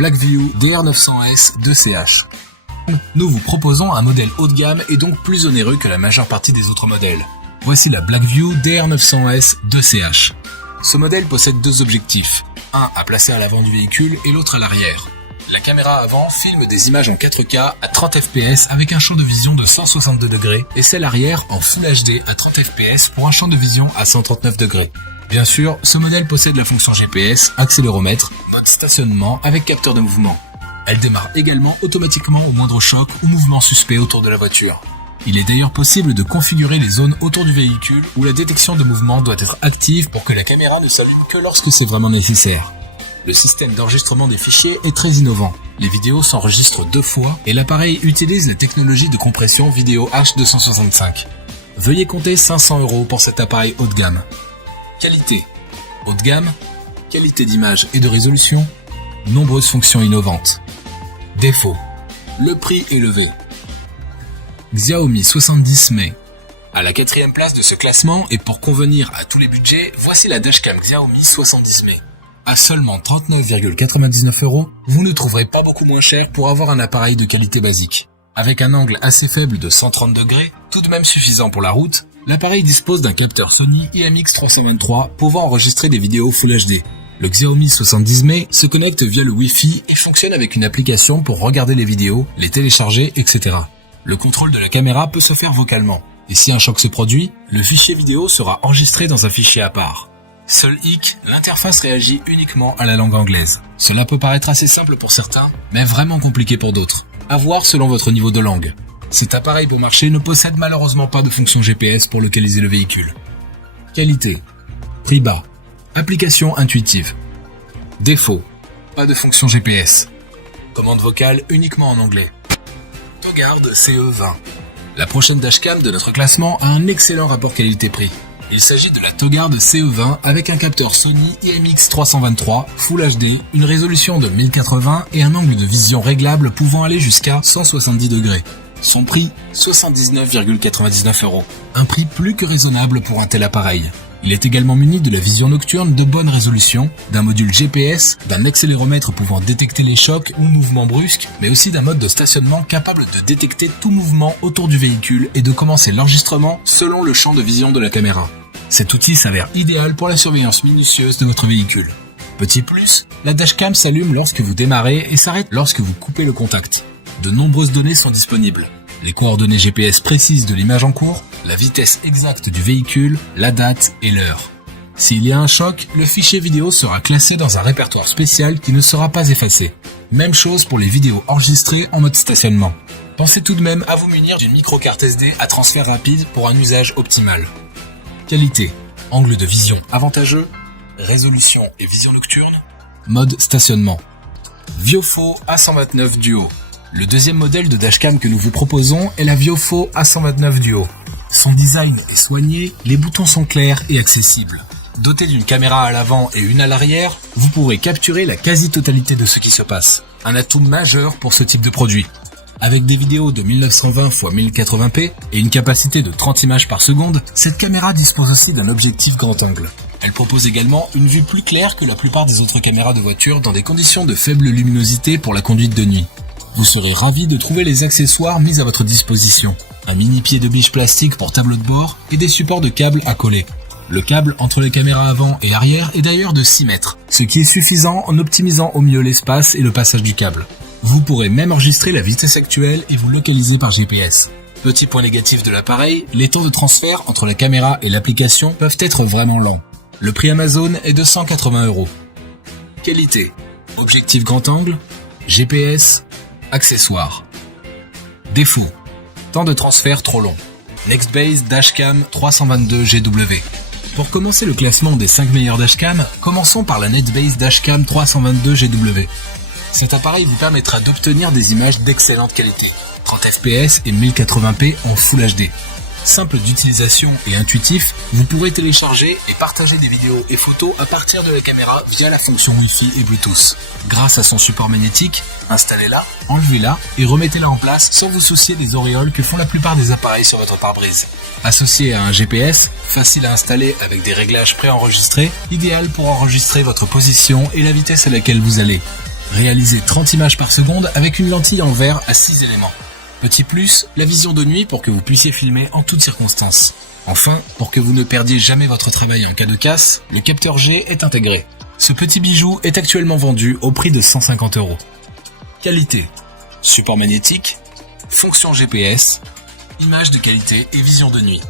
Blackview DR900S de CH. Nous vous proposons un modèle haut de gamme et donc plus onéreux que la majeure partie des autres modèles. Voici la Blackview DR900S de CH. Ce modèle possède deux objectifs, un à placer à l'avant du véhicule et l'autre à l'arrière. La caméra avant filme des images en 4K à 30 fps avec un champ de vision de 162 degrés et celle arrière en Full HD à 30 fps pour un champ de vision à 139 degrés. Bien sûr, ce modèle possède la fonction GPS, accéléromètre, mode stationnement avec capteur de mouvement. Elle démarre également automatiquement au moindre choc ou mouvement suspect autour de la voiture. Il est d'ailleurs possible de configurer les zones autour du véhicule où la détection de mouvement doit être active pour que la caméra ne s'allume que lorsque c'est vraiment nécessaire. Le système d'enregistrement des fichiers est très innovant. Les vidéos s'enregistrent 2 fois et l'appareil utilise la technologie de compression vidéo H265. Veuillez compter 500 € pour cet appareil haut de gamme. Qualité. Haut de gamme, qualité d'image et de résolution, nombreuses fonctions innovantes. Défaut. Le prix élevé. Xiaomi 70 Mei. À la 4e place de ce classement et pour convenir à tous les budgets, voici la dashcam Xiaomi 70 Mei. À seulement 39,99 €, vous ne trouverez pas beaucoup moins cher pour avoir un appareil de qualité basique. Avec un angle assez faible de 130 degrés, tout de même suffisant pour la route, l'appareil dispose d'un capteur Sony IMX323 pouvant enregistrer des vidéos Full HD. Le Xiaomi 70 Mei se connecte via le Wi-Fi et fonctionne avec une application pour regarder les vidéos, les télécharger, etc. Le contrôle de la caméra peut se faire vocalement. Et si un choc se produit, le fichier vidéo sera enregistré dans un fichier à part. Seul hic, l'interface réagit uniquement à la langue anglaise. Cela peut paraître assez simple pour certains, mais vraiment compliqué pour d'autres. À voir selon votre niveau de langue. Cet appareil bon marché ne possède malheureusement pas de fonction GPS pour localiser le véhicule. Qualité. Prix bas. Application intuitive. Défaut. Pas de fonction GPS. Commande vocale uniquement en anglais. Togard CE20. La prochaine dashcam de notre classement a un excellent rapport qualité-prix. Il s'agit de la Togard CE20 avec un capteur Sony IMX323 Full HD, une résolution de 1080 et un angle de vision réglable pouvant aller jusqu'à 170 degrés. Son prix, 79,99 €. Un prix plus que raisonnable pour un tel appareil. Il est également muni de la vision nocturne de bonne résolution, d'un module GPS, d'un accéléromètre pouvant détecter les chocs ou mouvements brusques, mais aussi d'un mode de stationnement capable de détecter tout mouvement autour du véhicule et de commencer l'enregistrement selon le champ de vision de la caméra. Cet outil s'avère idéal pour la surveillance minutieuse de votre véhicule. Petit plus, la dashcam s'allume lorsque vous démarrez et s'arrête lorsque vous coupez le contact. De nombreuses données sont disponibles. Les coordonnées GPS précises de l'image en cours, la vitesse exacte du véhicule, la date et l'heure. S'il y a un choc, le fichier vidéo sera classé dans un répertoire spécial qui ne sera pas effacé. Même chose pour les vidéos enregistrées en mode stationnement. Pensez tout de même à vous munir d'une micro-carte SD à transfert rapide pour un usage optimal. Qualité. Angle de vision avantageux, résolution et vision nocturne, mode stationnement. Viofo A129 Duo. Le deuxième modèle de dashcam que nous vous proposons est la Viofo A129 Duo. Son design est soigné, les boutons sont clairs et accessibles. Doté d'une caméra à l'avant et une à l'arrière, vous pourrez capturer la quasi-totalité de ce qui se passe. Un atout majeur pour ce type de produit. Avec des vidéos de 1920 x 1080p et une capacité de 30 images par seconde, cette caméra dispose aussi d'un objectif grand angle. Elle propose également une vue plus claire que la plupart des autres caméras de voiture dans des conditions de faible luminosité pour la conduite de nuit. Vous serez ravi de trouver les accessoires mis à votre disposition. Un mini pied de biche plastique pour tableau de bord et des supports de câbles à coller. Le câble entre les caméras avant et arrière est d'ailleurs de 6 mètres, ce qui est suffisant en optimisant au mieux l'espace et le passage du câble. Vous pourrez même enregistrer la vitesse actuelle et vous localiser par GPS. Petit point négatif de l'appareil, les temps de transfert entre la caméra et l'application peuvent être vraiment lents. Le prix Amazon est de 180 €. Qualité. Objectif grand angle, GPS, accessoires. Défaut. Temps de transfert trop long. Nextbase Dashcam 322 GW. Pour commencer le classement des 5 meilleurs dashcams, commençons par la Nextbase Dashcam 322 GW. Cet appareil vous permettra d'obtenir des images d'excellente qualité, 30 fps et 1080p en Full HD. Simple d'utilisation et intuitif, vous pourrez télécharger et partager des vidéos et photos à partir de la caméra via la fonction Wi-Fi et Bluetooth. Grâce à son support magnétique, installez-la, enlevez-la et remettez-la en place sans vous soucier des auréoles que font la plupart des appareils sur votre pare-brise. Associé à un GPS, facile à installer avec des réglages préenregistrés, idéal pour enregistrer votre position et la vitesse à laquelle vous allez. Réalisez 30 images par seconde avec une lentille en verre à 6 éléments. Petit plus, la vision de nuit pour que vous puissiez filmer en toutes circonstances. Enfin, pour que vous ne perdiez jamais votre travail en cas de casse, le capteur G est intégré. Ce petit bijou est actuellement vendu au prix de 150 €. Qualité: support magnétique, fonction GPS, image de qualité et vision de nuit.